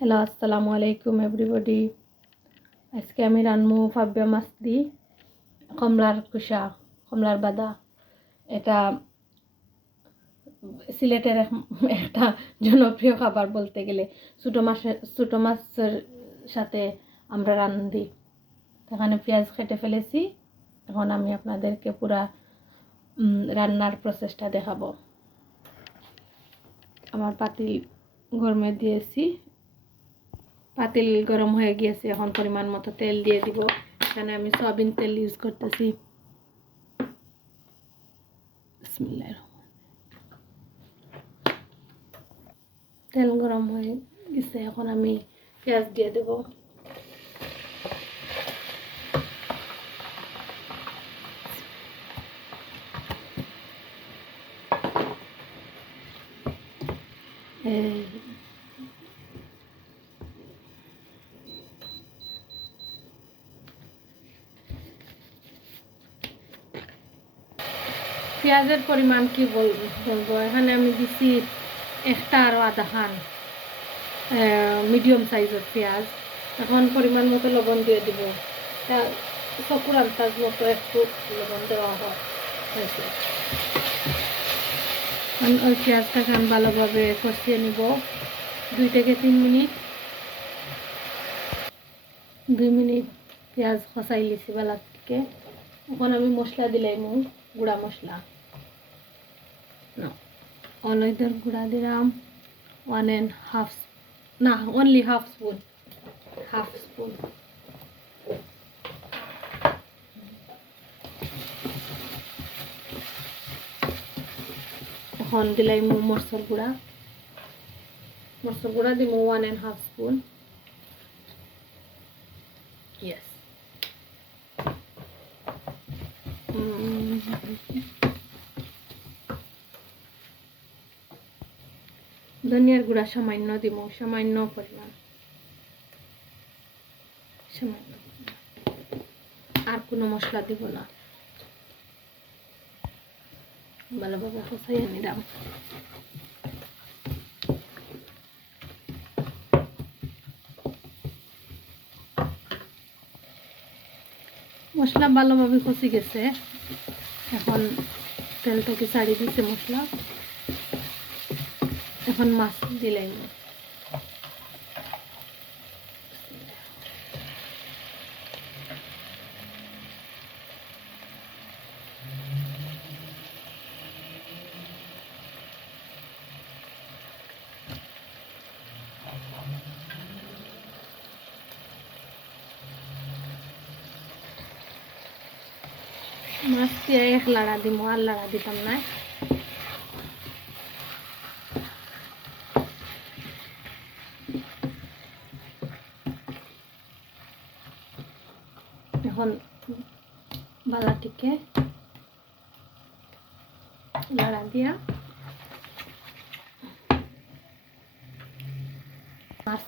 Hello আসসালামু আলাইকুম everybody. আজকে আমি রান্নু ফাব্বা মাছ দি কমলার কুষা, কমলার বাদা। এটা সিলেটের একটা জনপ্রিয় খাবার বলতে গেলে। ছোটো মাছের সাথে আমরা রান্ধি। এখানে পেঁয়াজ কেটে ফেলেছি। এখন আমি আপনাদেরকে পুরা রান্নার প্রসেসটা দেখাবো। আমার পাতিল গরমে দিয়েছি, পাতিল গরম হয়ে গিয়েছে। এখন পরিমাণ মতো তেল দিয়ে দিব। এখানে আমি সয়াবিন তেল ইউজ করতেছি। বিসমিল্লাহির তেল গরম হয়ে গেছে, এখন আমি পেঁয়াজ দিয়ে দেব। পেঁয়াজের পরিমাণ কি বলবো, এখানে আমি দিছি একটা আরও আধা খান মিডিয়াম সাইজের পেঁয়াজ। এখন পরিমাণ মতো লবণ দিয়ে দিব। চকুর আন্দাজ মতো একটু লবণ দেওয়া হয়েছে। ওই পেঁয়াজটাকে আমি ভালোভাবে কষিয়ে নিব 2 থেকে 3 মিনিট। 2 মিনিট পেঁয়াজ কষাই লিছি বেলার থেকে। এখন আমি মশলা দিলাম, গুঁড়া মশলা হলুদের গুঁড়া দিলাম 1.5 না, অনলি হাফ স্পুন। এখন দিলাই মরচর গুঁড়া দিব 1.5 স্পুন। ইয়েস, ধনিয়ার গুঁড়া সামান্য দিব, সামান্য পরিমাণ, আর কোনো মশলা দিব না। ভালোভাবে কষাইয়ে নিলাম। মশলা ভালোভাবে কষি গেছে। এখন তেলটাকে ছাড়িয়ে দিচ্ছে মশলা। এখন মাছ দিলাম। মাছ দিয়ে এক লাড়া দিব, আর লাড়া দিতাম না। এখন বালাটিকে লাড়া দিয়া মাছ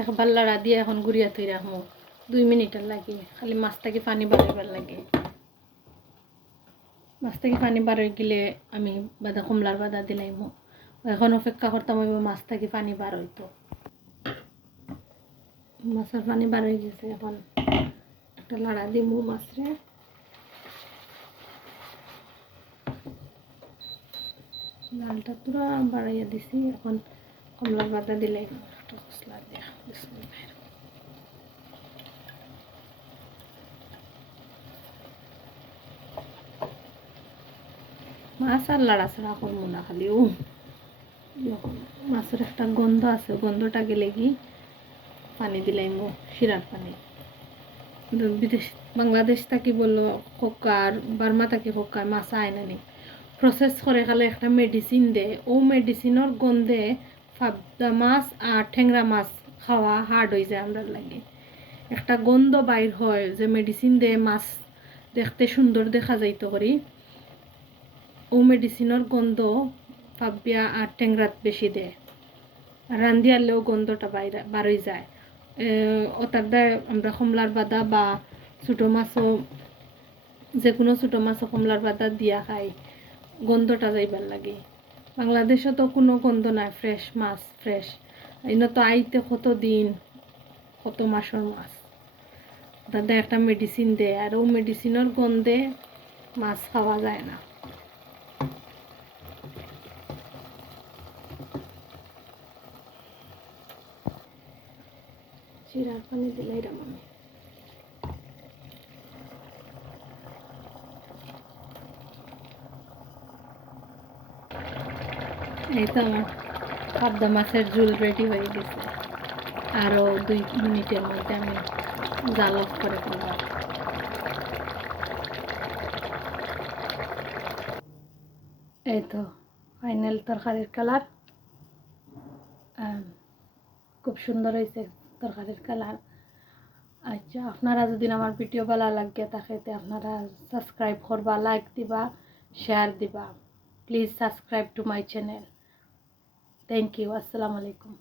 একবার লাড়া দিয়ে এখন গুড়িয়া তৈরি রাখবো 2 মিনিটের লাগে। খালি মাছ থেকে পানি বাড়াইবার লাগে। মাছ থেকে পানি বাড়াই গেলে আমি কমলার বাদা দিলাম। এখন অপেক্ষা করতাম হইব মাছ থেকে পানি বার হইতো। মাছের পানি বার হয়ে গেছে। এখন একটা লাড়া দিব মাছরে। লালটা পুরো বাড়াইয়া দিছি। এখন কমলার বাদা দিলাম একটা মশলা দিয়া। মাছ আর লাড়াছাড়া করবো না, খালি মাছের একটা গন্ধ আছে, গন্ধটা গেলে কি পানি দিলাম, শিরার পানি। বিদেশ বাংলাদেশ থাকি বললো খোকার, বার্মা থাকি খোকার মাছ আয় নানি প্রসেস করে খালে একটা মেডিসিন দেয়। ও মেডিসিনের গন্ধে পাবদা মাছ আর ঠ্যাংরা মাছ খাওয়া হার্ড হয়ে যায়। আমরা লাগে একটা গন্ধ বাইর হয় যে মেডিসিন দেয় মাছ দেখতে সুন্দর দেখা যাইতো করি। ও মেডিসিনের গন্ধ পাবিয়া আর ট্যাংরাত বেশি দেয়। রান্ধি আনলেও গন্ধটা বাড়ই যায়। ওটার দেয় আমরা কমলার বাদা বা ছোটো মাছও, যে কোনো ছোটো মাছও কমলার বাদা দিয়া খাই, গন্ধটা যাইবার লাগে। বাংলাদেশে তো কোনো গন্ধ নাই, ফ্রেশ মাছ ফ্রেশ। এনে তো আইতে কত দিন, কত মাসের মাছ। তাদের একটা মেডিসিন দেয়, আর ও মেডিসিনের গন্ধে মাছ খাওয়া যায় না। জিরার পানি দিলে এরকম আমি এই তো আমার পাবদা মাছের ঝোল রেডি হয়ে গেছে। আরও 2 মিনিটের মধ্যে আমি জাল অফ করে ফেলব। এই তো ফাইনাল তরকারির কালার, খুব সুন্দর হয়েছে তরকারির কালার। আচ্ছা, আপনারা যদি আমার ভিডিও ভালো লাগে থাকে আপনারা সাবস্ক্রাইব করবা, লাইক দিবা, শেয়ার দিবা। Please subscribe to my channel. Thank you. আসসালামু আলাইকুম।